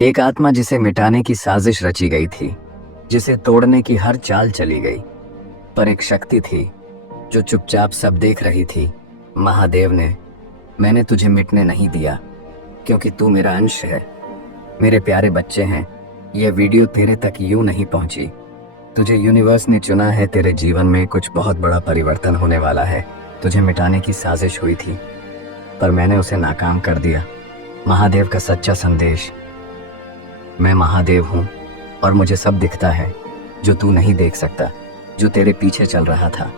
एक आत्मा जिसे मिटाने की साजिश रची गई थी, जिसे तोड़ने की हर चाल चली गई। पर एक शक्ति थी जो चुपचाप सब देख रही थी। महादेव ने, मैंने तुझे मिटने नहीं दिया, क्योंकि तू मेरा अंश है। मेरे प्यारे बच्चे हैं, यह वीडियो तेरे तक यूं नहीं पहुंची। तुझे यूनिवर्स ने चुना है, तेरे जीवन में कुछ बहुत बड़ा परिवर्तन होने वाला है। तुझे मिटाने की साजिश हुई थी, पर मैंने उसे नाकाम कर दिया। महादेव का सच्चा संदेश। मैं महादेव हूँ और मुझे सब दिखता है जो तू नहीं देख सकता। जो तेरे पीछे चल रहा था,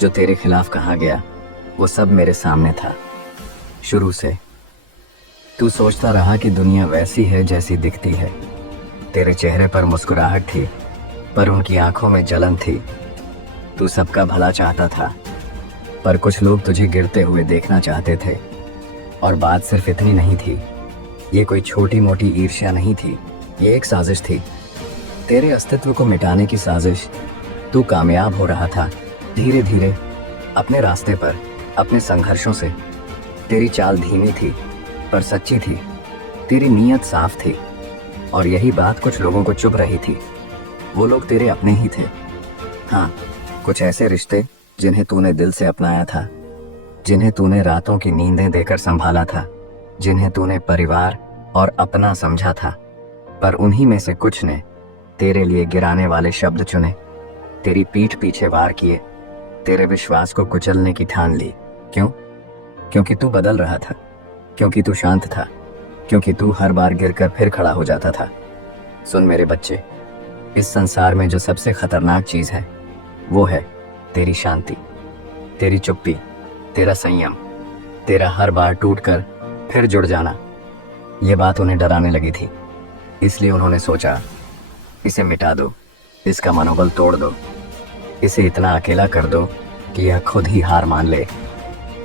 जो तेरे खिलाफ कहा गया, वो सब मेरे सामने था शुरू से। तू सोचता रहा कि दुनिया वैसी है जैसी दिखती है। तेरे चेहरे पर मुस्कुराहट थी, पर उनकी आंखों में जलन थी। तू सबका भला चाहता था, पर कुछ लोग तुझे गिरते हुए देखना चाहते थे। और बात सिर्फ इतनी नहीं थी, ये कोई छोटी मोटी ईर्ष्या नहीं थी, ये एक साजिश थी, तेरे अस्तित्व को मिटाने की साजिश। तू कामयाब हो रहा था धीरे धीरे अपने रास्ते पर, अपने संघर्षों से। तेरी चाल धीमी थी पर सच्ची थी, तेरी नीयत साफ थी। और यही बात कुछ लोगों को चुभ रही थी। वो लोग तेरे अपने ही थे। हाँ, कुछ ऐसे रिश्ते जिन्हें तूने दिल से अपनाया था, जिन्हें तूने रातों की नींदें देकर संभाला था, जिन्हें तूने परिवार और अपना समझा था। पर उन्हीं में से कुछ ने तेरे लिए गिराने वाले शब्द चुने, तेरी पीठ पीछे वार किए, तेरे विश्वास को कुचलने की ठान ली। क्यों? क्योंकि तू बदल रहा था, क्योंकि तू शांत था, क्योंकि तू हर बार गिरकर फिर खड़ा हो जाता था। सुन मेरे बच्चे, इस संसार में जो सबसे खतरनाक चीज है वो है तेरी शांति, तेरी चुप्पी, तेरा संयम, तेरा हर बार टूटकर फिर जुड़ जाना। ये बात उन्हें डराने लगी थी, इसलिए उन्होंने सोचा, इसे मिटा दो, इसका मनोबल तोड़ दो, इसे इतना अकेला कर दो कि यह खुद ही हार मान ले।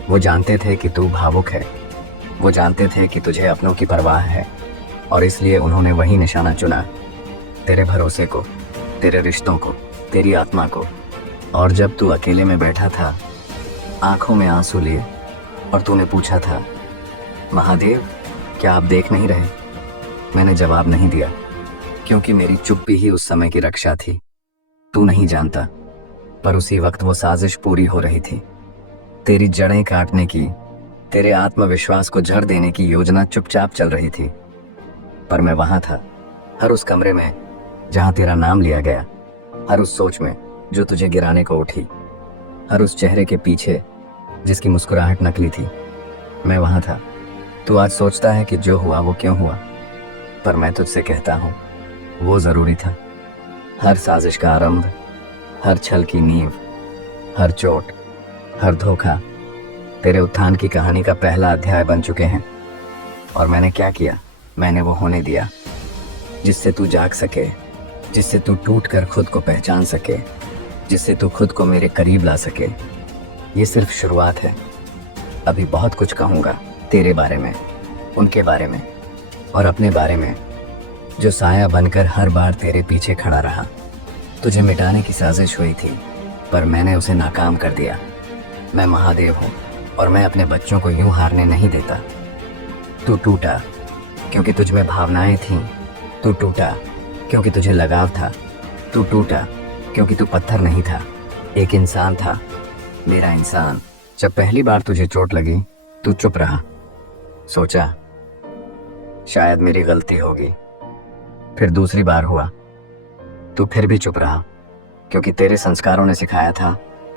वो जानते थे कि तू भावुक है, वो जानते थे कि तुझे अपनों की परवाह है, और इसलिए उन्होंने वही निशाना चुना, तेरे भरोसे को, तेरे रिश्तों को, तेरी आत्मा को। और जब तू अकेले में बैठा था, आंखों में आंसू लिए, और तूने पूछा था, महादेव क्या आप देख नहीं रहे? मैंने जवाब नहीं दिया, क्योंकि मेरी चुप्पी ही उस समय की रक्षा थी। तू नहीं जानता, पर उसी वक्त वो साजिश पूरी हो रही थी। तेरी जड़ें काटने की, तेरे आत्मविश्वास को जड़ देने की योजना चुपचाप चल रही थी। पर मैं वहां था, हर उस कमरे में जहां तेरा नाम लिया गया, हर उस सोच में जो तुझे गिराने को उठी, हर उस चेहरे के पीछे जिसकी मुस्कुराहट नकली थी। मैं वहां था। तू आज सोचता है कि जो हुआ वो क्यों हुआ, पर मैं तुझसे कहता हूं, वो जरूरी था। हर साजिश का आरंभ, हर छल की नींव, हर चोट, हर धोखा तेरे उत्थान की कहानी का पहला अध्याय बन चुके हैं। और मैंने क्या किया? मैंने वो होने दिया जिससे तू जाग सके, जिससे तू टूट कर खुद को पहचान सके, जिससे तू खुद को मेरे करीब ला सके। ये सिर्फ शुरुआत है, अभी बहुत कुछ कहूँगा तेरे बारे में, उनके बारे में और अपने बारे में, जो साया बनकर हर बार तेरे पीछे खड़ा रहा। तुझे मिटाने की साजिश हुई थी, पर मैंने उसे नाकाम कर दिया। मैं महादेव हूँ और मैं अपने बच्चों को यूं हारने नहीं देता। तू टूटा क्योंकि तुझ में भावनाएं थीं, तू टूटा क्योंकि तुझे लगाव था, तू टूटा क्योंकि तू पत्थर नहीं था, एक इंसान था, मेरा इंसान। जब पहली बार तुझे चोट लगी, तू चुप रहा। सोचा शायद मेरी गलती होगी। फिर दूसरी बार हुआ, तू फिर भी चुप रहा, क्योंकि तेरे संस्कारों ने सिखाया था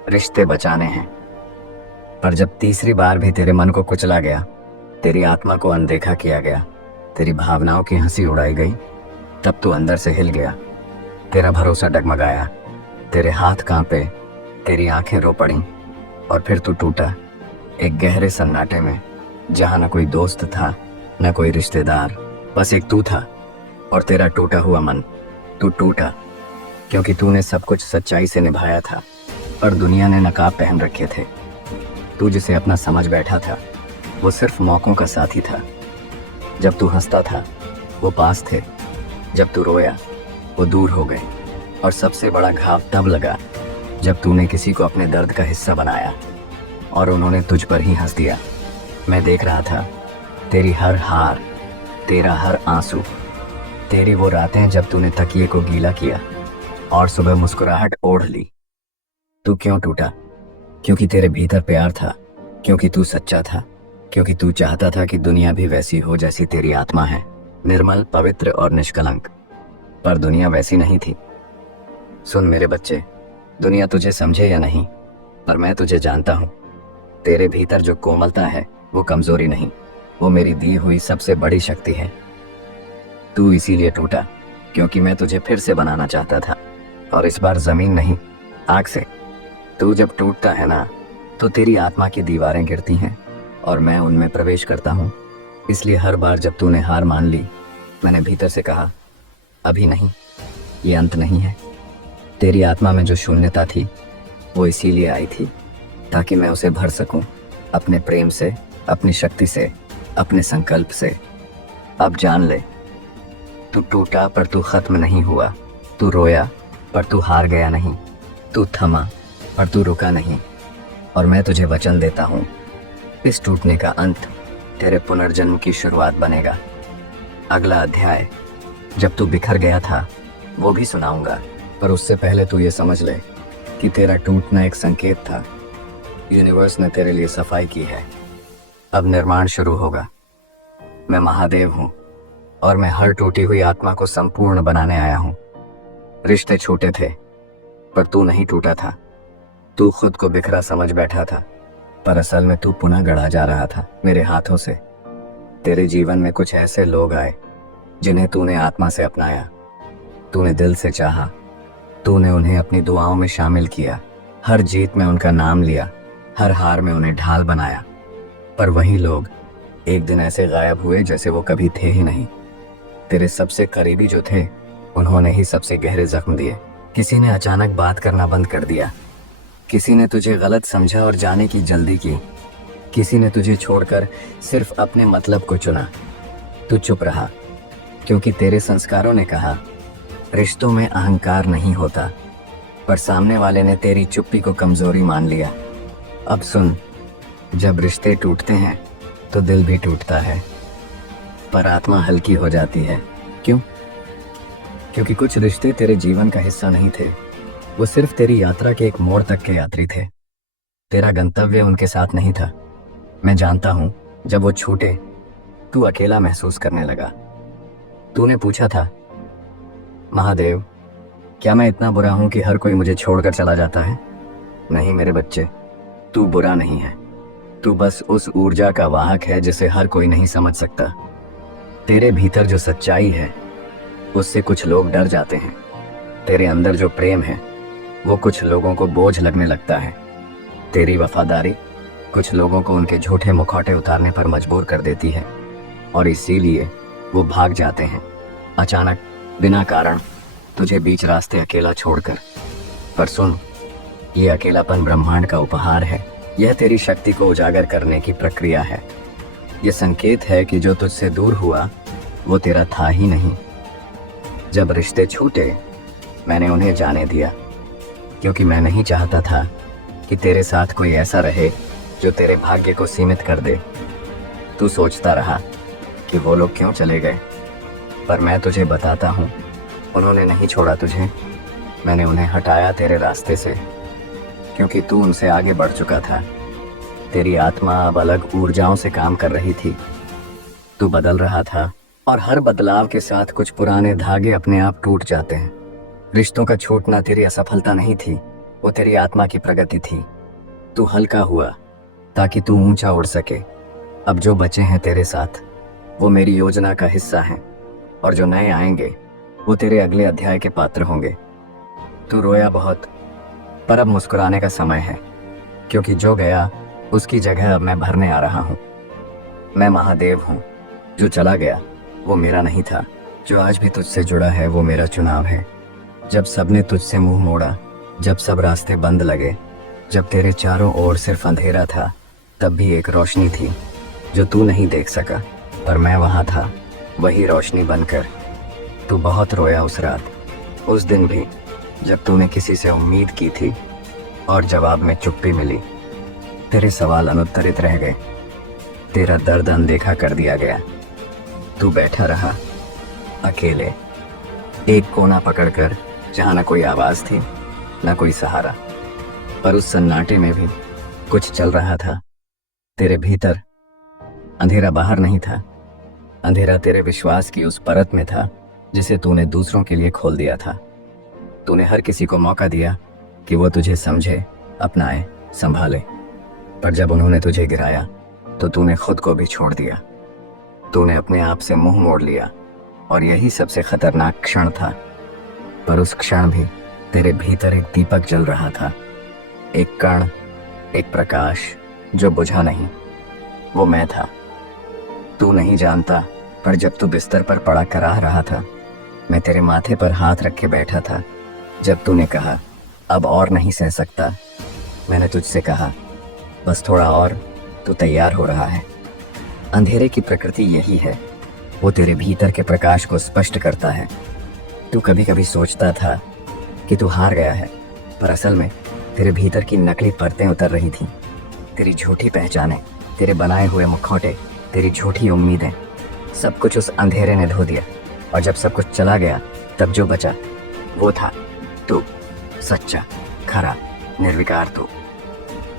रिश्ते बचाने हैं। पर जब तीसरी बार भी तेरे मन को कुचला गया, तेरी आत्मा को अनदेखा किया गया, तेरी भावनाओं की हंसी उड़ाई गई, तब तू अंदर से हिल गया। तेरा भरोसा डगमगाया, तेरे हाथ कांपे, तेरी आंखें रो पड़ी, और फिर तू टूटा एक गहरे सन्नाटे में, जहां न कोई दोस्त था, न कोई रिश्तेदार, बस एक तू था और तेरा टूटा हुआ मन। तू टूटा क्योंकि तूने सब कुछ सच्चाई से निभाया था, पर दुनिया ने नकाब पहन रखे थे। तू जिसे अपना समझ बैठा था, वो सिर्फ मौकों का साथी था। जब तू हंसता था, वो पास थे, जब तू रोया, वो दूर हो गए। और सबसे बड़ा घाव तब लगा जब तूने किसी को अपने दर्द का हिस्सा बनाया और उन्होंने तुझ पर ही हंस दिया। मैं देख रहा था तेरी हर हार, तेरा हर आंसू, तेरी वो रातें जब तूने तकिए को गीला किया और सुबह मुस्कुराहट ओढ़ ली। तू क्यों टूटा? क्योंकि तेरे भीतर प्यार था, क्योंकि तू सच्चा था, क्योंकि तू चाहता था कि दुनिया भी वैसी हो जैसी तेरी आत्मा है, निर्मल, पवित्र और निष्कलंक। पर दुनिया वैसी नहीं थी। सुन मेरे बच्चे, दुनिया तुझे समझे या नहीं, पर मैं तुझे जानता हूँ। तेरे भीतर जो कोमलता है वो कमजोरी नहीं, वो मेरी दी हुई सबसे बड़ी शक्ति है। तू इसीलिए टूटा क्योंकि मैं तुझे फिर से बनाना चाहता था, और इस बार जमीन नहीं, आग से। तू जब टूटता है ना, तो तेरी आत्मा की दीवारें गिरती हैं और मैं उनमें प्रवेश करता हूँ। इसलिए हर बार जब तूने हार मान ली, मैंने भीतर से कहा, अभी नहीं, ये अंत नहीं है। तेरी आत्मा में जो शून्यता थी वो इसीलिए आई थी ताकि मैं उसे भर सकूं, अपने प्रेम से, अपनी शक्ति से, अपने संकल्प से। अब जान ले, तू टूटा पर तू खत्म नहीं हुआ। तू रोया पर तू हार गया नहीं। तू थमा पर तू रुका नहीं। और मैं तुझे वचन देता हूँ, इस टूटने का अंत तेरे पुनर्जन्म की शुरुआत बनेगा। अगला अध्याय जब तू बिखर गया था वो भी सुनाऊंगा, पर उससे पहले तू ये समझ ले कि तेरा टूटना एक संकेत था। यूनिवर्स ने तेरे लिए सफाई की है। अब निर्माण शुरू होगा। मैं महादेव हूँ और मैं हर टूटी हुई आत्मा को संपूर्ण बनाने आया हूँ। रिश्ते छोटे थे पर तू नहीं टूटा था। तू खुद को बिखरा समझ बैठा था, पर असल में तू पुनः गढ़ा जा रहा था मेरे हाथों से। तेरे जीवन में कुछ ऐसे लोग आए जिन्हें तूने आत्मा से अपनाया, तूने दिल से चाहा, तूने उन्हें अपनी दुआओं में शामिल किया। हर जीत में उनका नाम लिया, हर हार में उन्हें ढाल बनाया। पर वही लोग एक दिन ऐसे गायब हुए जैसे वो कभी थे ही नहीं। तेरे सबसे करीबी जो थे उन्होंने ही सबसे गहरे जख्म दिए। किसी ने अचानक बात करना बंद कर दिया, किसी ने तुझे गलत समझा और जाने की जल्दी की, किसी ने तुझे छोड़कर सिर्फ अपने मतलब को चुना। तू चुप रहा क्योंकि तेरे संस्कारों ने कहा रिश्तों में अहंकार नहीं होता, पर सामने वाले ने तेरी चुप्पी को कमजोरी मान लिया। अब सुन, जब रिश्ते टूटते हैं तो दिल भी टूटता है, पर आत्मा हल्की हो जाती है। क्यों? क्योंकि कुछ रिश्ते तेरे जीवन का हिस्सा नहीं थे, वो सिर्फ तेरी यात्रा के एक मोड़ तक के यात्री थे। तेरा गंतव्य उनके साथ नहीं था। मैं जानता हूं, जब वो छूटे तू अकेला महसूस करने लगा। तूने पूछा था, महादेव, क्या मैं इतना बुरा हूं कि हर कोई मुझे छोड़कर चला जाता है? नहीं मेरे बच्चे, तू बुरा नहीं है। तू बस उस ऊर्जा का वाहक है जिसे हर कोई नहीं समझ सकता। तेरे भीतर जो सच्चाई है उससे कुछ लोग डर जाते हैं। तेरे अंदर जो प्रेम है वो कुछ लोगों को बोझ लगने लगता है। तेरी वफादारी कुछ लोगों को उनके झूठे मुखौटे उतारने पर मजबूर कर देती है, और इसीलिए वो भाग जाते हैं अचानक, बिना कारण, तुझे बीच रास्ते अकेला छोड़कर। पर सुन, ये अकेलापन ब्रह्मांड का उपहार है। यह तेरी शक्ति को उजागर करने की प्रक्रिया है। यह संकेत है कि जो तुझसे दूर हुआ वो तेरा था ही नहीं। जब रिश्ते छूटे मैंने उन्हें जाने दिया, क्योंकि मैं नहीं चाहता था कि तेरे साथ कोई ऐसा रहे जो तेरे भाग्य को सीमित कर दे। तू सोचता रहा कि वो लोग क्यों चले गए, पर मैं तुझे बताता हूँ, उन्होंने नहीं छोड़ा तुझे। मैंने उन्हें हटाया तेरे रास्ते से, क्योंकि तू उनसे आगे बढ़ चुका था। तेरी आत्मा अब अलग ऊर्जाओं से काम कर रही थी। तू बदल रहा था, और हर बदलाव के साथ कुछ पुराने धागे अपने आप टूट जाते हैं। रिश्तों का छूटना तेरी असफलता नहीं थी, वो तेरी आत्मा की प्रगति थी। तू हल्का हुआ ताकि तू ऊंचा उड़ सके। अब जो बचे हैं तेरे साथ वो मेरी योजना का हिस्सा हैं, और जो नए आएंगे वो तेरे अगले अध्याय के पात्र होंगे। तू रोया बहुत, पर अब मुस्कुराने का समय है, क्योंकि जो गया उसकी जगह अब मैं भरने आ रहा हूँ। मैं महादेव हूँ। जो चला गया वो मेरा नहीं था, जो आज भी तुझसे जुड़ा है वो मेरा चुनाव है। जब सबने तुझसे मुंह मोड़ा, जब सब रास्ते बंद लगे, जब तेरे चारों ओर सिर्फ अंधेरा था, तब भी एक रोशनी थी जो तू नहीं देख सका, पर मैं वहाँ था, वही रोशनी बनकर। तू बहुत रोया उस रात, उस दिन भी, जब तूने किसी से उम्मीद की थी और जवाब में चुप्पी मिली। तेरे सवाल अनुत्तरित रह गए, तेरा दर्द अनदेखा कर दिया गया। तू बैठा रहा, अकेले, एक कोना पकड़कर, जहां न कोई आवाज थी न कोई सहारा। पर उस सन्नाटे में भी कुछ चल रहा था तेरे भीतर। अंधेरा बाहर नहीं था, अंधेरा तेरे विश्वास की उस परत में था जिसे तूने दूसरों के लिए खोल दिया था। तूने हर किसी को मौका दिया कि वो तुझे समझे, अपनाए, संभाले। पर जब उन्होंने तुझे गिराया तो तूने खुद को भी छोड़ दिया। तूने अपने आप से मुंह मोड़ लिया, और यही सबसे खतरनाक क्षण था। पर उस क्षण भी तेरे भीतर एक दीपक जल रहा था, एक कण, एक प्रकाश जो बुझा नहीं। वो मैं था। तू नहीं जानता, पर जब तू बिस्तर पर पड़ा कराह रहा था, मैं तेरे माथे पर हाथ रख के बैठा था। जब तूने कहा अब और नहीं सह सकता, मैंने तुझसे कहा बस थोड़ा और, तू तैयार हो रहा है। अंधेरे की प्रकृति यही है, वो तेरे भीतर के प्रकाश को स्पष्ट करता है। तू कभी कभी सोचता था कि तू हार गया है, पर असल में तेरे भीतर की नकली परतें उतर रही थीं। तेरी झूठी पहचानें, तेरे बनाए हुए मुखौटे, तेरी झूठी उम्मीदें, सब कुछ उस अंधेरे ने धो दिया। और जब सब कुछ चला गया, तब जो बचा वो था तू, सच्चा, खरा, निर्विकार तू।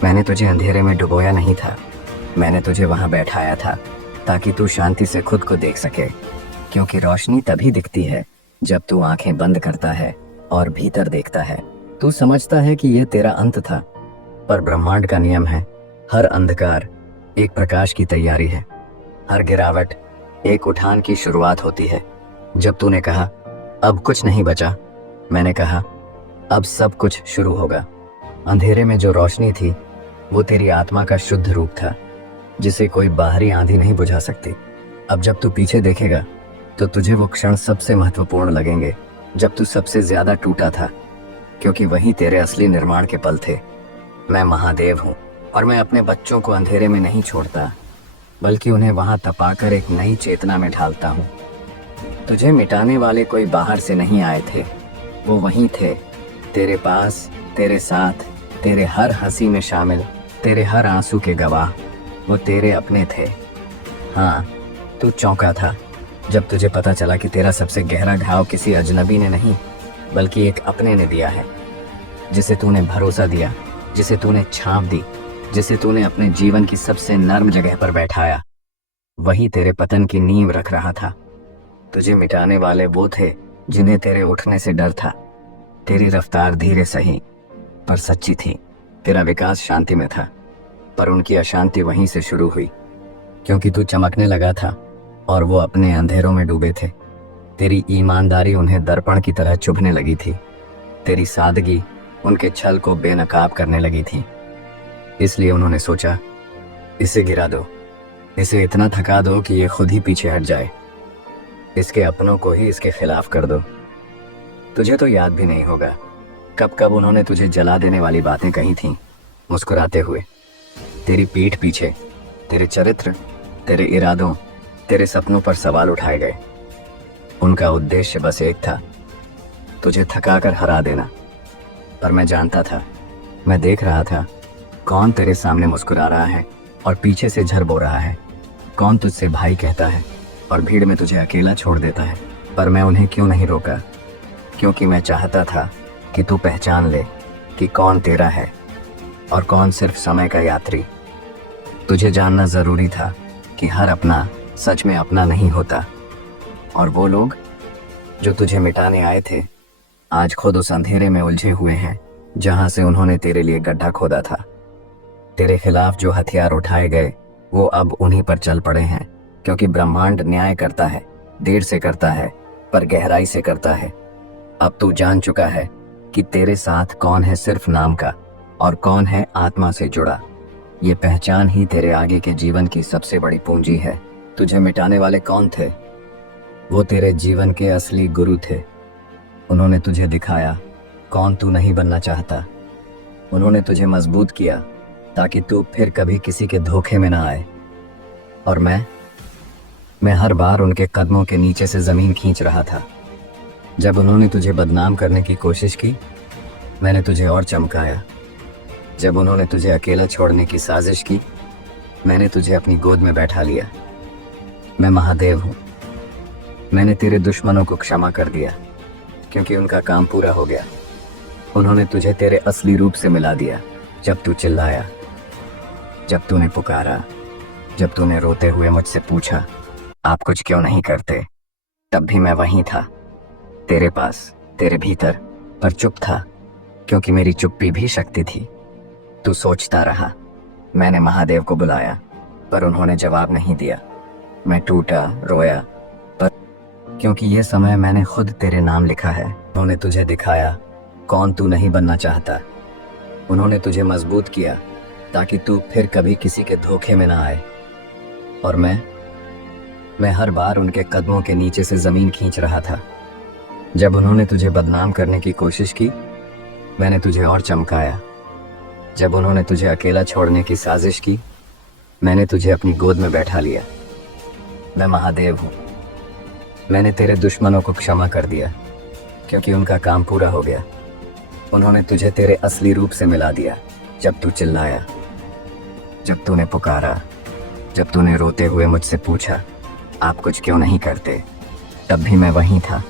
मैंने तुझे अंधेरे में डुबोया नहीं था, मैंने तुझे वहां बैठाया था ताकि तू शांति से खुद को देख सके। क्योंकि रोशनी तभी दिखती है जब तू आंखें बंद करता है और भीतर देखता है। तू समझता है कि यह तेरा अंत था, पर ब्रह्मांड का नियम है, हर अंधकार एक प्रकाश की तैयारी है, हर गिरावट एक उठान की शुरुआत होती है। जब तूने कहा अब कुछ नहीं बचा, मैंने कहा अब सब कुछ शुरू होगा। अंधेरे में जो रोशनी थी वो तेरी आत्मा का शुद्ध रूप था, जिसे कोई बाहरी आंधी नहीं बुझा सकती। अब जब तू पीछे देखेगा तो तुझे वो क्षण सबसे महत्वपूर्ण लगेंगे, जब तू सबसे ज्यादा टूटा था, क्योंकि वही तेरे असली निर्माण के पल थे। मैं महादेव हूँ, और मैं अपने बच्चों को अंधेरे में नहीं छोड़ता, बल्कि उन्हें वहां तपाकर एक नई चेतना में ढालता हूँ। तुझे मिटाने वाले कोई बाहर से नहीं आए थे, वो वहीं थे, तेरे पास, तेरे साथ, तेरे हर हंसी में शामिल, तेरे हर आंसू के गवाह। वो तेरे अपने थे। हाँ, तू चौंका था जब तुझे पता चला कि तेरा सबसे गहरा घाव किसी अजनबी ने नहीं, बल्कि एक अपने ने दिया है, जिसे तूने भरोसा दिया, जिसे तूने छाप दी, जिसे तूने अपने जीवन की सबसे नर्म जगह पर बैठाया। वही तेरे पतन की नींव रख रहा था। तुझे मिटाने वाले वो थे जिन्हें तेरे उठने से डर था। तेरी रफ्तार धीरे सही पर सच्ची थी। तेरा विकास शांति में था, पर उनकी अशांति वहीं से शुरू हुई, क्योंकि तू चमकने लगा था और वो अपने अंधेरों में डूबे थे। तेरी ईमानदारी उन्हें दर्पण की तरह चुभने लगी थी, तेरी सादगी उनके छल को बेनकाब करने लगी थी। इसलिए उन्होंने सोचा, इसे गिरा दो, इसे इतना थका दो कि ये खुद ही पीछे हट जाए, इसके अपनों को ही इसके खिलाफ कर दो। तुझे तो याद भी नहीं होगा कब कब उन्होंने तुझे जला देने वाली बातें कही थीं, मुस्कुराते हुए। तेरी पीठ पीछे तेरे चरित्र, तेरे इरादों, तेरे सपनों पर सवाल उठाए गए। उनका उद्देश्य बस एक था, तुझे थकाकर हरा देना। पर मैं जानता था, मैं देख रहा था, कौन तेरे सामने मुस्कुरा रहा है और पीछे से झरबो रहा है, कौन तुझसे भाई कहता है और भीड़ में तुझे अकेला छोड़ देता है। पर मैं उन्हें क्यों नहीं रोका? क्योंकि मैं चाहता था कि तू पहचान ले कि कौन तेरा है और कौन सिर्फ समय का यात्री। तुझे जानना जरूरी था कि हर अपना सच में अपना नहीं होता, और वो लोग जो तुझे मिटाने आए थे आज खुद उस अंधेरे में उलझे हुए हैं जहां से उन्होंने तेरे लिए गड्ढा खोदा था। तेरे खिलाफ जो हथियार उठाए गए वो अब उन्हीं पर चल पड़े हैं, क्योंकि ब्रह्मांड न्याय करता है, देर से करता है पर गहराई से करता है। अब तू जान चुका है कि तेरे साथ कौन है सिर्फ नाम का और कौन है आत्मा से जुड़ा। ये पहचान ही तेरे आगे के जीवन की सबसे बड़ी पूंजी है। तुझे मिटाने वाले कौन थे? वो तेरे जीवन के असली गुरु थे। उन्होंने तुझे दिखाया कौन तू नहीं बनना चाहता। उन्होंने तुझे मजबूत किया ताकि तू फिर कभी किसी के धोखे में ना आए। और मैं हर बार उनके कदमों के नीचे से जमीन खींच रहा था। जब उन्होंने तुझे बदनाम करने की कोशिश की, मैंने तुझे और चमकाया। जब उन्होंने तुझे अकेला छोड़ने की साजिश की, मैंने तुझे अपनी गोद में बैठा लिया। मैं महादेव हूँ, मैंने तेरे दुश्मनों को क्षमा कर दिया क्योंकि उनका काम पूरा हो गया। उन्होंने तुझे तेरे असली रूप से मिला दिया। जब तू चिल्लाया, जब तूने पुकारा, जब तूने रोते हुए मुझसे पूछा आप कुछ क्यों नहीं करते, तब भी मैं वहीं था, तेरे पास, तेरे भीतर, पर चुप था क्योंकि मेरी चुप्पी भी शक्ति थी। तू सोचता रहा। मैंने महादेव को बुलाया पर उन्होंने जवाब नहीं दिया। मैं टूटा, रोया, पर क्योंकि ये समय मैंने खुद तेरे नाम लिखा है। उन्होंने तुझे दिखाया कौन तू नहीं बनना चाहता। उन्होंने तुझे मजबूत किया ताकि तू फिर कभी किसी के धोखे में ना आए। और मैं हर बार उनके कदमों के नीचे से जमीन खींच रहा था। जब उन्होंने तुझे बदनाम करने की कोशिश की, मैंने तुझे और चमकाया। जब उन्होंने तुझे अकेला छोड़ने की साजिश की, मैंने तुझे अपनी गोद में बैठा लिया। मैं महादेव हूँ। मैंने तेरे दुश्मनों को क्षमा कर दिया क्योंकि उनका काम पूरा हो गया। उन्होंने तुझे तेरे असली रूप से मिला दिया। जब तू चिल्लाया, जब तूने पुकारा, जब तूने रोते हुए मुझसे पूछा आप कुछ क्यों नहीं करते, तब भी मैं वहीं था,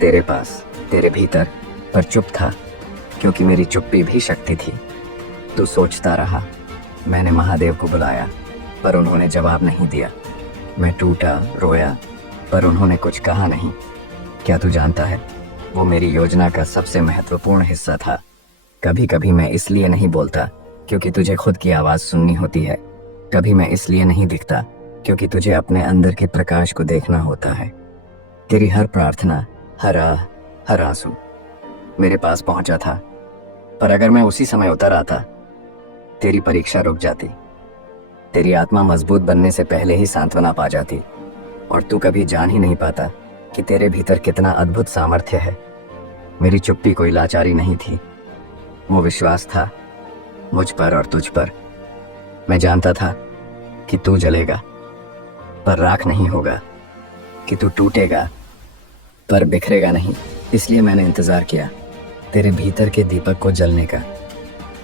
तेरे पास, तेरे भीतर, पर चुप था क्योंकि मेरी चुप्पी भी शक्ति थी। तू सोचता रहा। मैंने महादेव को बुलाया पर उन्होंने जवाब नहीं दिया। मैं टूटा, रोया, पर उन्होंने कुछ कहा नहीं। क्या तू जानता है, वो मेरी योजना का सबसे महत्वपूर्ण हिस्सा था। कभी कभी मैं इसलिए नहीं बोलता क्योंकि तुझे खुद की आवाज़ सुननी होती है। कभी मैं इसलिए नहीं दिखता क्योंकि तुझे अपने अंदर के प्रकाश को देखना होता है। तेरी हर प्रार्थना, हर आह, हर आंसू मेरे पास पहुंचा था, पर अगर मैं उसी समय उतर आता, तेरी परीक्षा रुक जाती। तेरी आत्मा मजबूत बनने से पहले ही सांत्वना पा जाती और तू कभी जान ही नहीं पाता कि तेरे भीतर कितना अद्भुत सामर्थ्य है। मेरी चुप्पी कोई लाचारी नहीं थी, वो विश्वास था मुझ पर और तुझ पर। मैं जानता था कि तू जलेगा पर राख नहीं होगा, कि तू टूटेगा पर बिखरेगा नहीं। इसलिए मैंने इंतजार किया तेरे भीतर के दीपक को जलने का।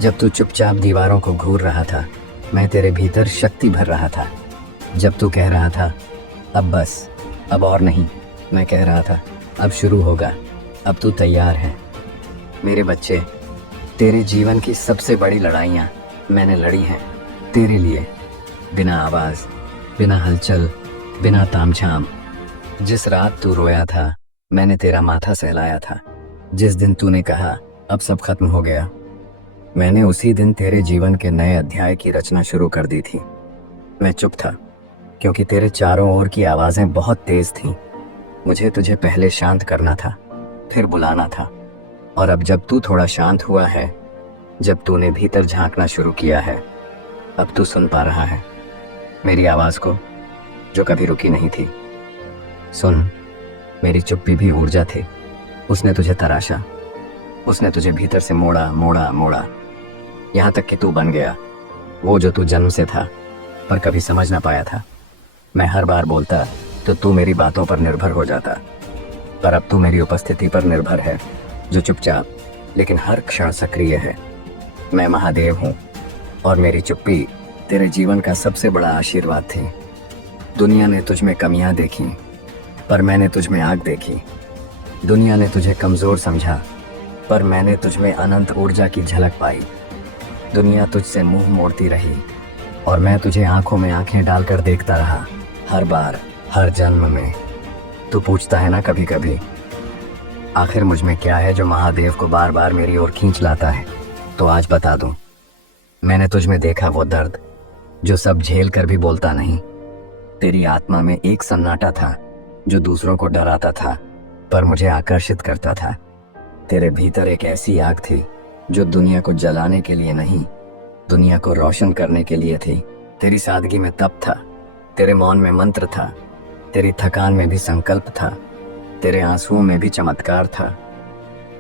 जब तू चुपचाप दीवारों को घूर रहा था, मैं तेरे भीतर शक्ति भर रहा था। जब तू कह रहा था अब बस, अब और नहीं, मैं कह रहा था अब शुरू होगा, अब तू तैयार है। मेरे बच्चे, तेरे जीवन की सबसे बड़ी लड़ाइयाँ मैंने लड़ी हैं तेरे लिए, बिना आवाज़, बिना हलचल, बिना तामझाम। जिस रात तू रोया था, मैंने तेरा माथा सहलाया था। जिस दिन तूने कहा अब सब खत्म हो गया, मैंने उसी दिन तेरे जीवन के नए अध्याय की रचना शुरू कर दी थी। मैं चुप था क्योंकि तेरे चारों ओर की आवाज़ें बहुत तेज थीं। मुझे तुझे पहले शांत करना था, फिर बुलाना था। और अब जब तू थोड़ा शांत हुआ है, जब तूने भीतर झांकना शुरू किया है, अब तू सुन पा रहा है मेरी आवाज़ को जो कभी रुकी नहीं थी। सुन, मेरी चुप्पी भी ऊर्जा थी। उसने तुझे तराशा, उसने तुझे भीतर से मोड़ा मोड़ा मोड़ा, यहाँ तक कि तू बन गया वो जो तू जन्म से था पर कभी समझ ना पाया था। मैं हर बार बोलता तो तू मेरी बातों पर निर्भर हो जाता, पर अब तू मेरी उपस्थिति पर निर्भर है, जो चुपचाप लेकिन हर क्षण सक्रिय है। मैं महादेव हूँ और मेरी चुप्पी तेरे जीवन का सबसे बड़ा आशीर्वाद थी। दुनिया ने तुझ में कमियां देखी पर मैंने तुझ में आग देखी। दुनिया ने तुझे कमज़ोर समझा पर मैंने तुझ में अनंत ऊर्जा की झलक पाई। दुनिया तुझसे मुंह मोड़ती रही और मैं तुझे आंखों में आंखें डालकर देखता रहा। हर बार, हर जन्म में तू पूछता है ना कभी कभी, आखिर मुझ में क्या है जो महादेव को बार बार मेरी ओर खींच लाता है। तो आज बता दूं, मैंने तुझ में देखा वो दर्द जो सब झेल कर भी बोलता नहीं। तेरी आत्मा में एक सन्नाटा था जो दूसरों को डराता था पर मुझे आकर्षित करता था। तेरे भीतर एक ऐसी आग थी जो दुनिया को जलाने के लिए नहीं, दुनिया को रोशन करने के लिए थी। तेरी सादगी में तप था, तेरे मौन में मंत्र था, तेरी थकान में भी संकल्प था, तेरे आंसुओं में भी चमत्कार था।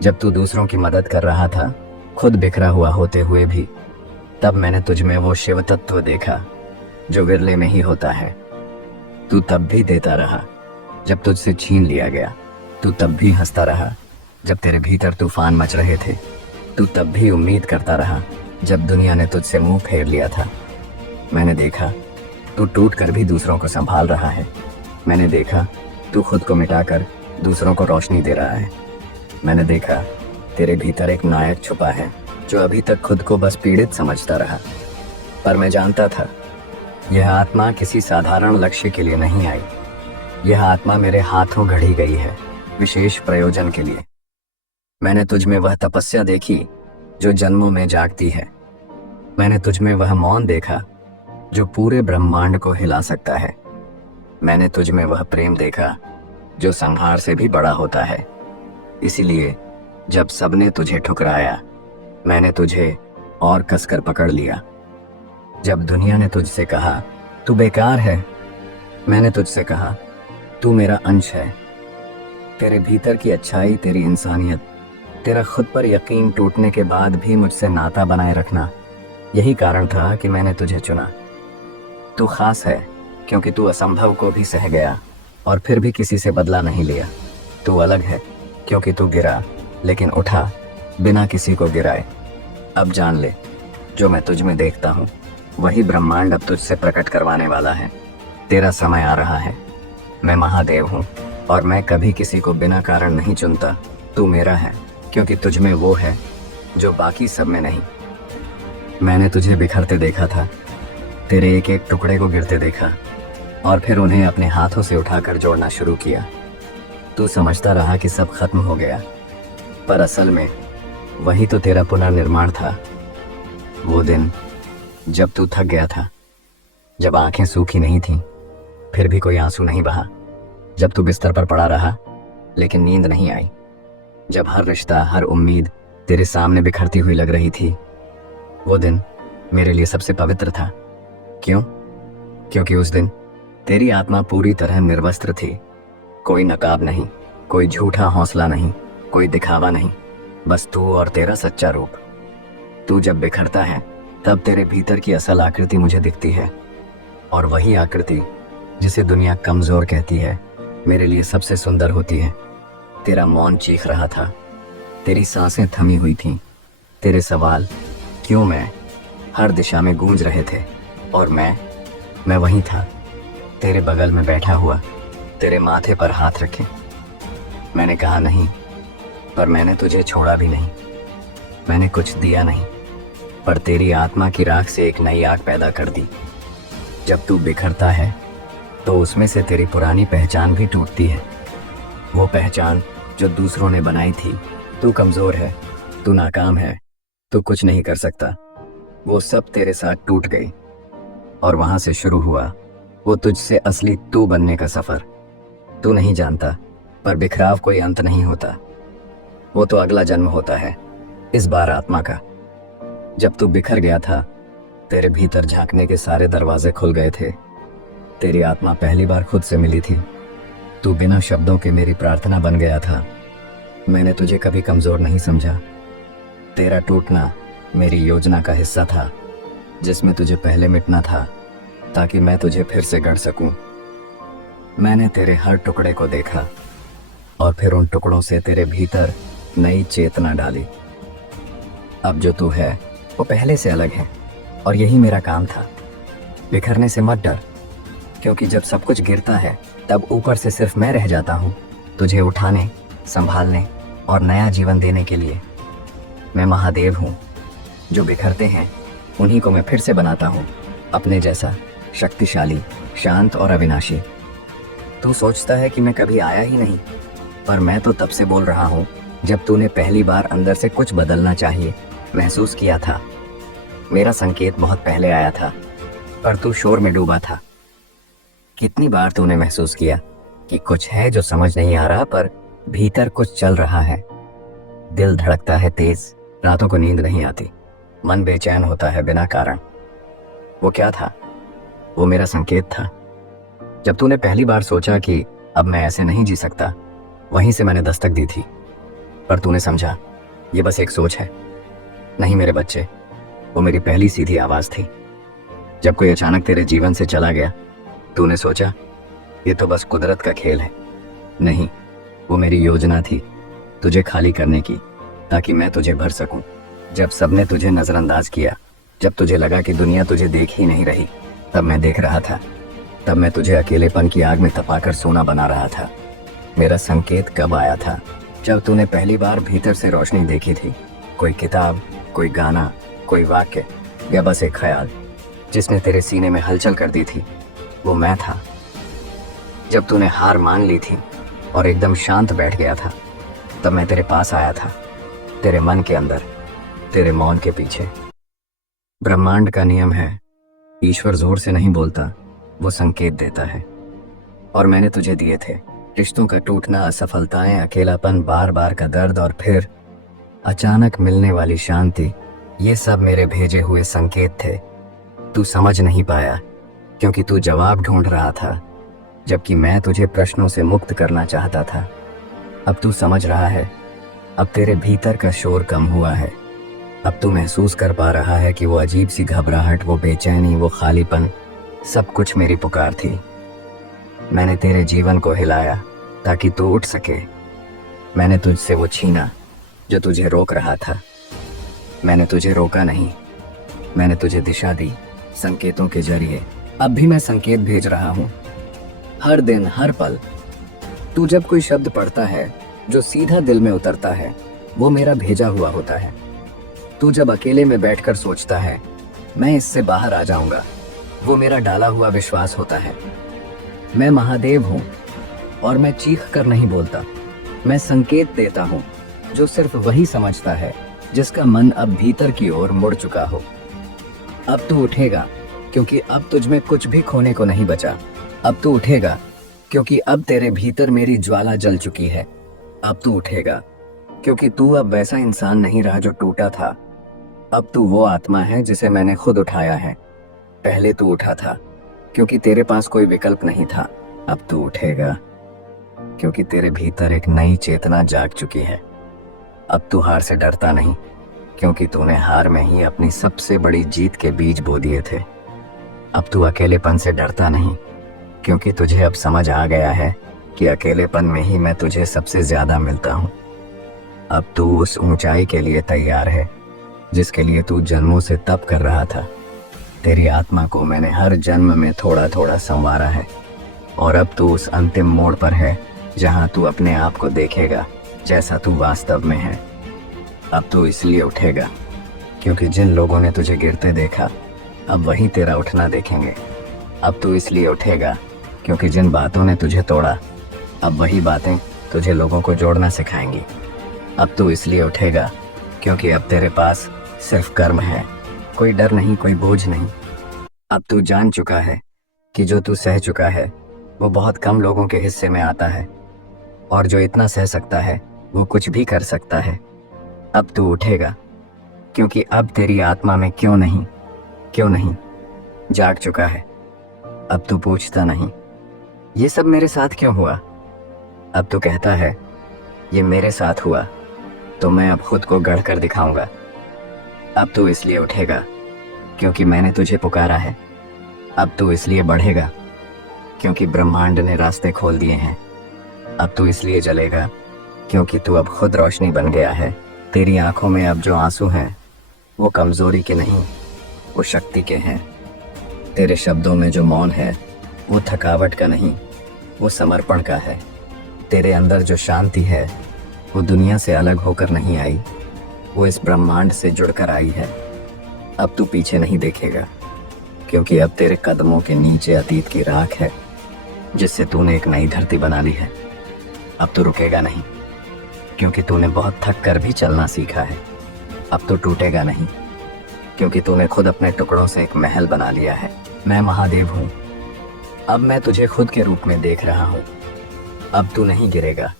जब तू दूसरों की मदद कर रहा था, खुद बिखरा हुआ होते हुए भी, तब मैंने तुझ में वो शिव तत्व देखा जो विरले में ही होता है। तू तब भी देता रहा जब तुझसे छीन लिया गया। तू तब भी हंसता रहा जब तेरे भीतर तूफान मच रहे थे। तू तब भी उम्मीद करता रहा जब दुनिया ने तुझसे मुंह फेर लिया था। मैंने देखा तू टूट कर भी दूसरों को संभाल रहा है। मैंने देखा तू खुद को मिटाकर दूसरों को रोशनी दे रहा है। मैंने देखा तेरे भीतर एक नायक छुपा है जो अभी तक खुद को बस पीड़ित समझता रहा। पर मैं जानता था यह आत्मा किसी साधारण लक्ष्य के लिए नहीं आई। यह आत्मा मेरे हाथों गढ़ी गई है, विशेष प्रयोजन के लिए। मैंने तुझ में वह तपस्या देखी जो जन्मों में जागती है। मैंने तुझ में वह मौन देखा जो पूरे ब्रह्मांड को हिला सकता है। मैंने तुझ में वह प्रेम देखा जो संहार से भी बड़ा होता है। इसीलिए जब सबने तुझे ठुकराया, मैंने तुझे और कसकर पकड़ लिया। जब दुनिया ने तुझसे कहा तू बेकार है, मैंने तुझसे कहा तू मेरा अंश है। तेरे भीतर की अच्छाई, तेरी इंसानियत, तेरा खुद पर यकीन टूटने के बाद भी मुझसे नाता बनाए रखना, यही कारण था कि मैंने तुझे चुना। तू खास है क्योंकि तू असंभव को भी सह गया और फिर भी किसी से बदला नहीं लिया। तू अलग है क्योंकि तू गिरा लेकिन उठा बिना किसी को गिराए। अब जान ले, जो मैं तुझ में देखता हूँ वही ब्रह्मांड अब तुझसे प्रकट करवाने वाला है। तेरा समय आ रहा है। मैं महादेव हूँ और मैं कभी किसी को बिना कारण नहीं चुनता। तू मेरा है क्योंकि तुझ में वो है जो बाकी सब में नहीं। मैंने तुझे बिखरते देखा था, तेरे एक एक टुकड़े को गिरते देखा और फिर उन्हें अपने हाथों से उठाकर जोड़ना शुरू किया। तू समझता रहा कि सब खत्म हो गया, पर असल में वही तो तेरा पुनर्निर्माण था। वो दिन जब तू थक गया था, जब आंखें सूखी नहीं थीं, फिर भी कोई आंसू नहीं बहा, जब तू बिस्तर पर पड़ा रहा लेकिन नींद नहीं आई, जब हर रिश्ता, हर उम्मीद तेरे सामने बिखरती हुई लग रही थी। वो दिन मेरे लिए सबसे पवित्र था। क्यों? क्योंकि उस दिन तेरी आत्मा पूरी तरह निर्वस्त्र थी। कोई नकाब नहीं, कोई झूठा हौसला नहीं, कोई दिखावा नहीं, बस तू और तेरा सच्चा रूप। तू जब बिखरता है तब तेरे भीतर की असल आकृति मुझे दिखती है, और वही आकृति जिसे दुनिया कमजोर कहती है मेरे लिए सबसे सुंदर होती है। तेरा मौन चीख रहा था, तेरी सांसें थमी हुई थीं, तेरे सवाल क्यों मैं हर दिशा में गूंज रहे थे, और मैं वहीं था, तेरे बगल में बैठा हुआ, तेरे माथे पर हाथ रखे। मैंने कहा नहीं, पर मैंने तुझे छोड़ा भी नहीं। मैंने कुछ दिया नहीं, पर तेरी आत्मा की राख से एक नई आग पैदा कर दी। जब तू बिखरता है तो उसमें से तेरी पुरानी पहचान भी टूटती है, वो पहचान जो दूसरों ने बनाई थी। तू कमजोर है, तू नाकाम है, तू कुछ नहीं कर सकता, वो सब तेरे साथ टूट गई। और वहां से शुरू हुआ वो तुझसे असली तू बनने का सफर। तू नहीं जानता, पर बिखराव कोई अंत नहीं होता, वो तो अगला जन्म होता है, इस बार आत्मा का। जब तू बिखर गया था, तेरे भीतर झांकने के सारे दरवाजे खुल गए थे। तेरी आत्मा पहली बार खुद से मिली थी। तू बिना शब्दों के मेरी प्रार्थना बन गया था। मैंने तुझे कभी कमजोर नहीं समझा। तेरा टूटना मेरी योजना का हिस्सा था, जिसमें तुझे पहले मिटना था ताकि मैं तुझे फिर से गढ़ सकूं। मैंने तेरे हर टुकड़े को देखा और फिर उन टुकड़ों से तेरे भीतर नई चेतना डाली। अब जो तू है वो पहले से अलग है, और यही मेरा काम था। बिखरने से मत डर, क्योंकि जब सब कुछ गिरता है तब ऊपर से सिर्फ मैं रह जाता हूँ, तुझे उठाने, संभालने और नया जीवन देने के लिए। मैं महादेव हूँ, जो बिखरते हैं उन्हीं को मैं फिर से बनाता हूँ, अपने जैसा शक्तिशाली, शांत और अविनाशी। तू सोचता है कि मैं कभी आया ही नहीं, पर मैं तो तब से बोल रहा हूँ जब तूने पहली बार अंदर से कुछ बदलना चाहिए महसूस किया था। मेरा संकेत बहुत पहले आया था, पर तू शोर में डूबा था। कितनी बार तूने महसूस किया कि कुछ है जो समझ नहीं आ रहा, पर भीतर कुछ चल रहा है। दिल धड़कता है तेज, रातों को नींद नहीं आती, मन बेचैन होता है बिना कारण। वो क्या था? वो मेरा संकेत था। जब तूने पहली बार सोचा कि अब मैं ऐसे नहीं जी सकता, वहीं से मैंने दस्तक दी थी। पर तूने समझा ये बस एक सोच है। नहीं मेरे बच्चे, वो मेरी पहली सीधी आवाज थी। जब कोई अचानक तेरे जीवन से चला गया, तूने सोचा ये तो बस कुदरत का खेल है। नहीं, वो मेरी योजना थी तुझे खाली करने की, ताकि मैं तुझे भर सकूं। जब सबने तुझे नजरअंदाज किया, जब तुझे लगा कि दुनिया तुझे देख ही नहीं रही, तब मैं देख रहा था। तब मैं तुझे अकेलेपन की आग में तपाकर सोना बना रहा था। मेरा संकेत कब आया था? जब तूने पहली बार भीतर से रोशनी देखी थी। कोई किताब, कोई गाना, कोई वाक्य, या बस एक ख्याल जिसने तेरे सीने में हलचल कर दी थी। वो मैं था। जब तूने हार मान ली थी और एकदम शांत बैठ गया था, तब मैं तेरे पास आया था, तेरे मन के अंदर, तेरे मौन के पीछे। ब्रह्मांड का नियम है, ईश्वर जोर से नहीं बोलता, वो संकेत देता है। और मैंने तुझे दिए थे रिश्तों का टूटना, असफलताएं, अकेलापन, बार बार का दर्द, और फिर अचानक मिलने वाली शांति। ये सब मेरे भेजे हुए संकेत थे। तू समझ नहीं पाया क्योंकि तू जवाब ढूंढ रहा था, जबकि मैं तुझे प्रश्नों से मुक्त करना चाहता था। अब तू समझ रहा है। अब तेरे भीतर का शोर कम हुआ है। अब तू महसूस कर पा रहा है कि वो अजीब सी घबराहट, वो बेचैनी, वो खालीपन, सब कुछ मेरी पुकार थी। मैंने तेरे जीवन को हिलाया ताकि तू उठ सके। मैंने तुझसे वो छीना जो तुझे रोक रहा था। मैंने तुझे रोका नहीं, मैंने तुझे दिशा दी संकेतों के जरिए। अब भी मैं संकेत भेज रहा हूँ, हर दिन, हर पल। तू जब कोई शब्द पढ़ता है जो सीधा दिल में उतरता है, वो मेरा भेजा हुआ होता है। तू जब अकेले में बैठकर सोचता है मैं इससे बाहर आ जाऊंगा, वो मेरा डाला हुआ विश्वास होता है। मैं महादेव हूँ और मैं चीख कर नहीं बोलता, मैं संकेत देता हूँ जो सिर्फ वही समझता है जिसका मन अब भीतर की ओर मुड़ चुका हो। अब तू उठेगा क्योंकि अब तुझ में कुछ भी खोने को नहीं बचा। अब तू उठेगा क्योंकि अब तेरे भीतर मेरी ज्वाला जल चुकी है। अब तू उठेगा क्योंकि तू अब वैसा इंसान नहीं रहा जो टूटा था। अब तू वो आत्मा है जिसे मैंने खुद उठाया है। पहले तू उठा था क्योंकि तेरे पास कोई विकल्प नहीं था। अब तू उठेगा क्योंकि तेरे भीतर एक नई चेतना जाग चुकी है। अब तू हार से डरता नहीं क्योंकि तूने हार में ही अपनी सबसे बड़ी जीत के बीज बो दिए थे। अब तू अकेलेपन से डरता नहीं क्योंकि तुझे अब समझ आ गया है कि अकेलेपन में ही मैं तुझे सबसे ज्यादा मिलता हूँ। अब तू उस ऊंचाई के लिए तैयार है जिसके लिए तू जन्मों से तप कर रहा था। तेरी आत्मा को मैंने हर जन्म में थोड़ा थोड़ा संवारा है और अब तू उस अंतिम मोड़ पर है जहां तू अपने आप को देखेगा जैसा तू वास्तव में है। अब तू इसलिए उठेगा क्योंकि जिन लोगों ने तुझे गिरते देखा अब वही तेरा उठना देखेंगे। अब तू इसलिए उठेगा क्योंकि जिन बातों ने तुझे तोड़ा अब वही बातें तुझे लोगों को जोड़ना सिखाएंगी। अब तू इसलिए उठेगा क्योंकि अब तेरे पास सिर्फ कर्म है, कोई डर नहीं, कोई बोझ नहीं। अब तू जान चुका है कि जो तू सह चुका है वो बहुत कम लोगों के हिस्से में आता है और जो इतना सह सकता है वो कुछ भी कर सकता है। अब तू उठेगा क्योंकि अब तेरी आत्मा में क्यों नहीं जाग चुका है। अब तू पूछता नहीं ये सब मेरे साथ क्यों हुआ। अब तू कहता है ये मेरे साथ हुआ तो मैं अब खुद को गढ़ कर दिखाऊंगा। अब तू इसलिए उठेगा क्योंकि मैंने तुझे पुकारा है। अब तू इसलिए बढ़ेगा क्योंकि ब्रह्मांड ने रास्ते खोल दिए हैं। अब तू इसलिए जलेगा क्योंकि तू अब खुद रोशनी बन गया है। तेरी आंखों में अब जो आंसू हैं वो कमजोरी के नहीं, वो शक्ति के हैं। तेरे शब्दों में जो मौन है वो थकावट का नहीं, वो समर्पण का है। तेरे अंदर जो शांति है वो दुनिया से अलग होकर नहीं आई, वो इस ब्रह्मांड से जुड़कर आई है। अब तू पीछे नहीं देखेगा क्योंकि अब तेरे कदमों के नीचे अतीत की राख है जिससे तूने एक नई धरती बना ली है। अब तू रुकेगा नहीं क्योंकि तूने बहुत थक कर भी चलना सीखा है। अब तू टूटेगा नहीं क्योंकि तूने खुद अपने टुकड़ों से एक महल बना लिया है। मैं महादेव हूँ, अब मैं तुझे खुद के रूप में देख रहा हूँ। अब तू नहीं गिरेगा,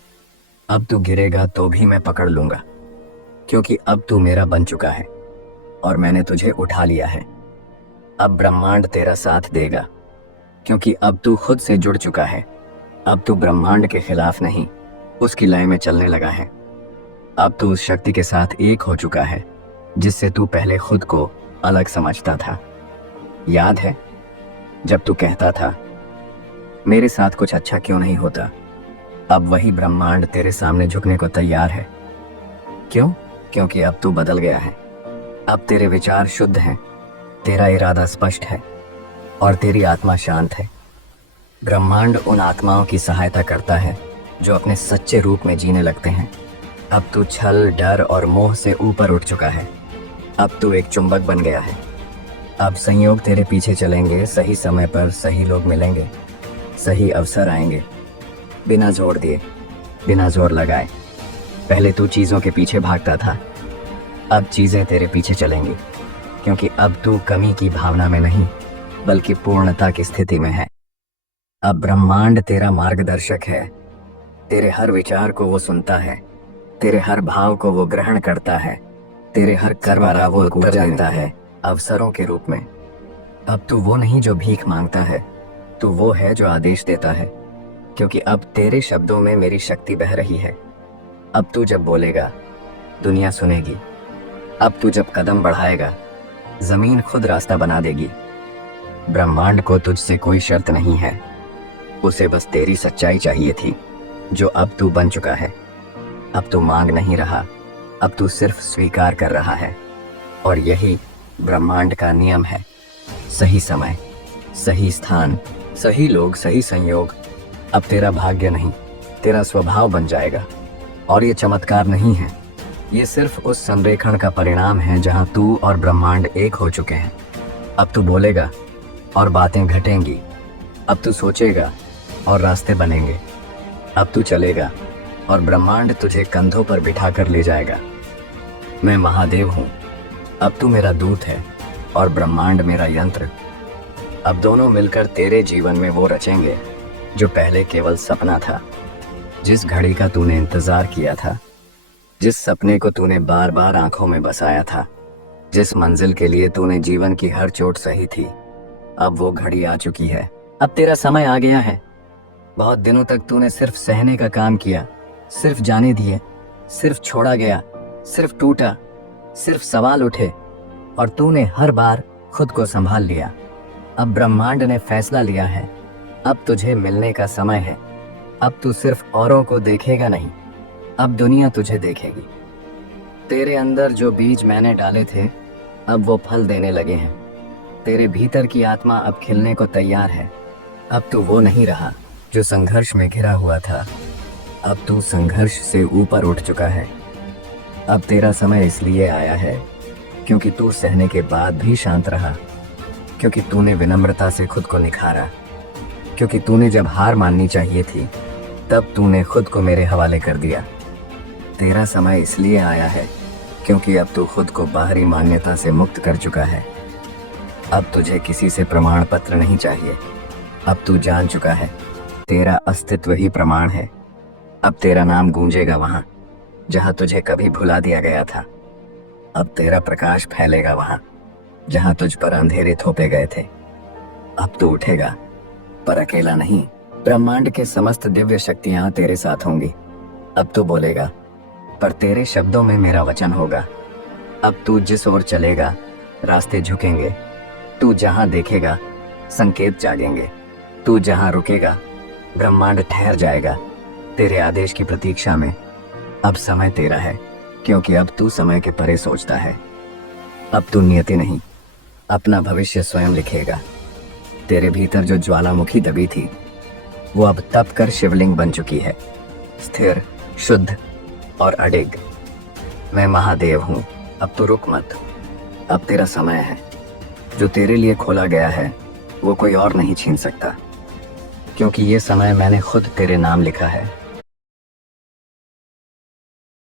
अब तू गिरेगा तो भी मैं पकड़ लूंगा क्योंकि अब तू मेरा बन चुका है और मैंने तुझे उठा लिया है। अब ब्रह्मांड तेरा साथ देगा क्योंकि अब तू खुद से जुड़ चुका है। अब तू ब्रह्मांड के खिलाफ नहीं, उसकी लय में चलने लगा है। अब तू उस शक्ति के साथ एक हो चुका है जिससे तू पहले खुद को अलग समझता था। याद है जब तू कहता था मेरे साथ कुछ अच्छा क्यों नहीं होता। अब वही ब्रह्मांड तेरे सामने झुकने को तैयार है। क्यों? क्योंकि अब तू बदल गया है। अब तेरे विचार शुद्ध हैं, तेरा इरादा स्पष्ट है और तेरी आत्मा शांत है। ब्रह्मांड उन आत्माओं की सहायता करता है जो अपने सच्चे रूप में जीने लगते हैं। अब तू छल, डर और मोह से ऊपर उठ चुका है। अब तू एक चुंबक बन गया है। अब संयोग तेरे पीछे चलेंगे, सही समय पर सही लोग मिलेंगे, सही अवसर आएंगे, बिना जोर दिए, बिना जोर लगाए। पहले तू चीज़ों के पीछे भागता था, अब चीज़ें तेरे पीछे चलेंगी, क्योंकि अब तू कमी की भावना में नहीं बल्कि पूर्णता की स्थिति में है। अब ब्रह्मांड तेरा मार्गदर्शक है। तेरे हर विचार को वो सुनता है, तेरे हर भाव को वो ग्रहण करता है, तेरे हर कर्म का वो ऊर्जा देता है अवसरों के रूप में। अब तू वो नहीं जो भीख मांगता है, तू वो है जो आदेश देता है, क्योंकि अब तेरे शब्दों में मेरी शक्ति बह रही है। अब तू जब बोलेगा दुनिया सुनेगी। अब तू जब कदम बढ़ाएगा जमीन खुद रास्ता बना देगी। ब्रह्मांड को तुझसे कोई शर्त नहीं है, उसे बस तेरी सच्चाई चाहिए थी, जो अब तू बन चुका है। अब तू मांग नहीं रहा, अब तू सिर्फ स्वीकार कर रहा है। और यही ब्रह्मांड का नियम है। सही समय, सही स्थान, सही लोग, सही संयोग। अब तेरा भाग्य नहीं, तेरा स्वभाव बन जाएगा। और ये चमत्कार नहीं है, ये सिर्फ उस संरेखण का परिणाम है जहां तू और ब्रह्मांड एक हो चुके हैं। अब तू बोलेगा और बातें घटेंगी। अब तू सोचेगा और रास्ते बनेंगे। अब तू चलेगा और ब्रह्मांड तुझे कंधों पर बिठा कर ले जाएगा। मैं महादेव हूँ, अब तू मेरा दूत है और ब्रह्मांड मेरा यंत्र। अब दोनों मिलकर तेरे जीवन में वो रचेंगे जो पहले केवल सपना था। जिस घड़ी का तूने इंतजार किया था, जिस सपने को तूने बार बार आंखों में बसाया था, जिस मंजिल के लिए तूने जीवन की हर चोट सही थी, अब वो घड़ी आ चुकी है। अब तेरा समय आ गया है। बहुत दिनों तक तूने सिर्फ सहने का काम किया, सिर्फ जाने दिए, सिर्फ छोड़ा गया, सिर्फ टूटा, सिर्फ सवाल उठे, और तूने हर बार खुद को संभाल लिया। अब ब्रह्मांड ने फैसला लिया है, अब तुझे मिलने का समय है। अब तू सिर्फ औरों को देखेगा नहीं, अब दुनिया तुझे देखेगी। तेरे अंदर जो बीज मैंने डाले थे, अब वो फल देने लगे हैं। तेरे भीतर की आत्मा अब खिलने को तैयार है। अब तू वो नहीं रहा जो संघर्ष में घिरा हुआ था, अब तू संघर्ष से ऊपर उठ चुका है। अब तेरा समय इसलिए आया है क्योंकि तू सहने के बाद भी शांत रहा, क्योंकि तूने विनम्रता से खुद को निखारा, क्योंकि तूने जब हार माननी चाहिए थी तब तूने खुद को मेरे हवाले कर दिया। तेरा समय इसलिए आया है क्योंकि अब तू खुद को बाहरी मान्यता से मुक्त कर चुका है। अब तुझे किसी से प्रमाण पत्र नहीं चाहिए। अब तू जान चुका है तेरा अस्तित्व ही प्रमाण है। अब तेरा नाम गूंजेगा वहां जहां तुझे कभी भुला दिया गया था। अब तेरा प्रकाश फैलेगा वहां जहां तुझ पर अंधेरे थोपे गए थे। अब तू उठेगा, पर अकेला नहीं। ब्रह्मांड के समस्त दिव्य शक्तियां तेरे साथ होंगी। अब तू बोलेगा, पर तेरे शब्दों में मेरा वचन होगा। अब तू जिस ओर चलेगा रास्ते झुकेंगे, तू जहां देखेगा संकेत जागेंगे, तू जहां रुकेगा ब्रह्मांड ठहर जाएगा तेरे आदेश की प्रतीक्षा में। अब समय तेरा है, क्योंकि अब तू समय के परे सोचता है। अब तू नियति नहीं, अपना भविष्य स्वयं लिखेगा। तेरे भीतर जो ज्वालामुखी दबी थी, वो अब तप कर शिवलिंग बन चुकी है, स्थिर, शुद्ध और अडिग। मैं महादेव हूँ, अब तू रुक मत। अब तेरा समय है। जो तेरे लिए खोला गया है वो कोई और नहीं छीन सकता, क्योंकि ये समय मैंने खुद तेरे नाम लिखा है।